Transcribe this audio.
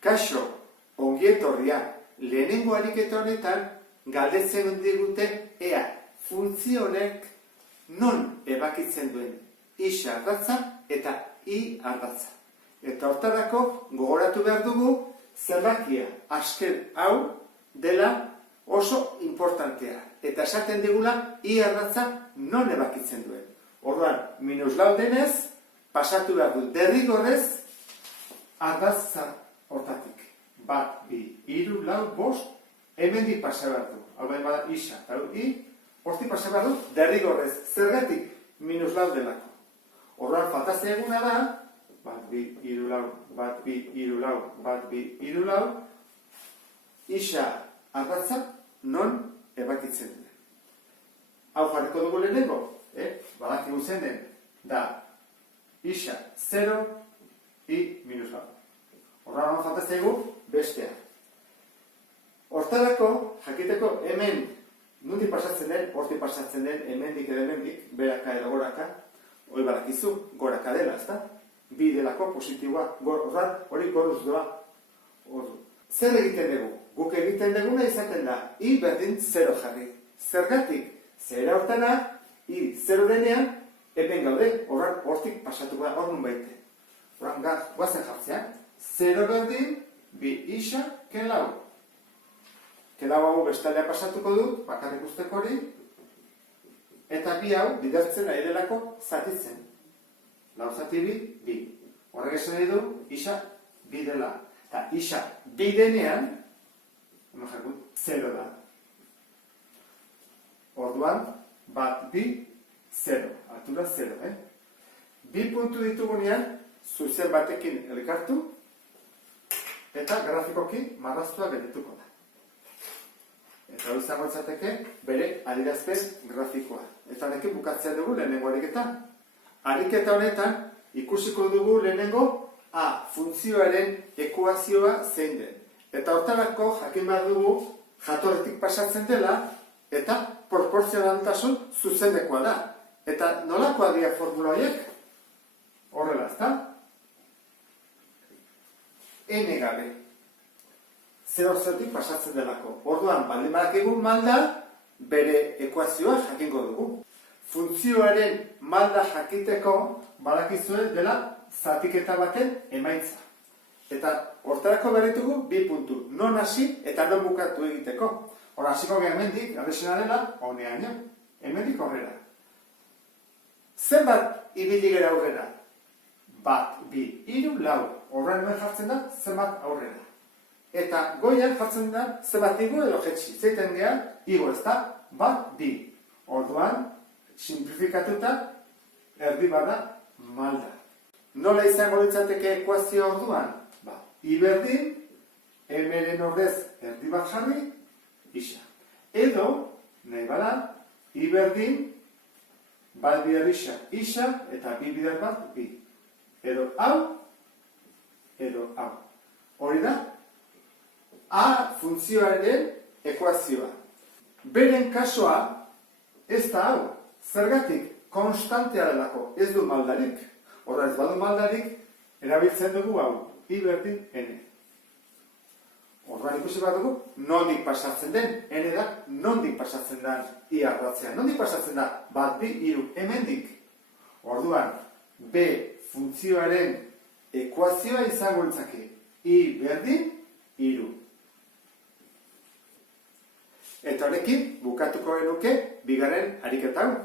Kaixo, ongi etorria, lehenengo ariketa honetan galdetzen digute ea funtzio honek non ebakitzen duen is ardatza eta i ardatza. Eta hortarako gogoratu behar dugu zenbakia azken hau dela oso importantea. Eta esaten digula i ardatza non ebakitzen duen. Orduan, -4 denez, pasatu behar du derrigorrez ardatza hortatik. 1, 2, 3, 4, 5, hemendik pasa behar du. Hau behin bada isa, eta i, hortik pasa behar du derrigorrez. Zergatik -4 delako. Orduan, faltazia eguna da, 1, 2, 3, 4, 1, 2, 3, 4, 1, 2, 3, 4, isa ardatza non ebakitzen duen. Hau jarriko dugu lehenengo, badakigu zen den, da isa 0, i -4. Horra faltazia egu bestea. Hortarako, jakiteko hemen nondik pasatzen den, hortik pasatzen den, hemendik edo hemendik, beraka edo goraka, hori badakizu, goraka dela, ezta? Bi delako positiboa, hori goruz doa. Zer egiten dugu? Guk egiten duguna izaten da, i berdin 0 jarri. Zergatik, zera hortana, i 0 denean, hemen gaude, hortik pasatu behar, hor nun baite. Horan, guazen jartzean, 0 berdin, bi isa, kelau. Kelau hau bestalea pasatuko dut, bakarrik usteko hori, eta bi hau, bidertzen ari delako, zatitzen. Lau zati bi. Horrek esan nahi du, isa, bi dela. Eta isa, bi denean, 0 da. Orduan, 1, 2, 0. Altura 0, Bi puntu ditugunean, zuzen batekin elkartu, eta grafikoki marraztua geldituko da. Eta hori izango litzateke bere adierazpen grafikoa. Eta honekin bukatzen dugu lehenengo ariketa. Ariketa honetan ikusiko dugu lehenengo funtzioaren ekuazioa zein den. Eta hortarako jakin behar dugu jatorretik pasatzen dela eta proportzionaltasun zuzenekoa da. Eta nolakoa dira formula horiek? Horrela, ezta? N gabe. 0-0tik pasatzen delako. Orduan, baldin badakigu malda, bere ekuazioa jakingo dugu. Funtzioaren malda jakiteko badakizue dela zatiketa baten emaitza. Eta hortarako berritugu bi puntu. Non hasi eta non bukatu egiteko. Hor hasiko gara hemendik, adesena dela, honeaino. Hemendik horrela. Zenbat ibili gara aurrera? 1, 2, 3, 4. Horren hemen jartzen da, zenbat aurrera. Eta goian jartzen da, zenbat igo edo jetxi. Zeiten geha, igo ez da, 1, 2. Orduan, simplifikatuta, erdi bada malda. Nola izango litzateke ekuazio orduan? I berdin, emeren ordez erdi bat jarri, isa. Edo, nahi bada, i berdin, bat bider isa, eta bi bider bat, bi. Edo hau, edo hau. Hori da, funtzioaren ekuazioa. Beren kasoa, ez da hau. Zergatik, konstantea delako, ez du maldarik. Horra ez badu maldarik, erabiltzen dugu hau. I berdin, N. Orduan ikusi bat dugu, nondik pasatzen den, N da, nondik pasatzen da I ardatzea. Nondik pasatzen da, 1, 2, 3, hemendik. Orduan, B funtzioaren ekuazioa izango litzake. I berdin, 3. Eta honekin, bukatuko genuke, bigarren ariketa hau.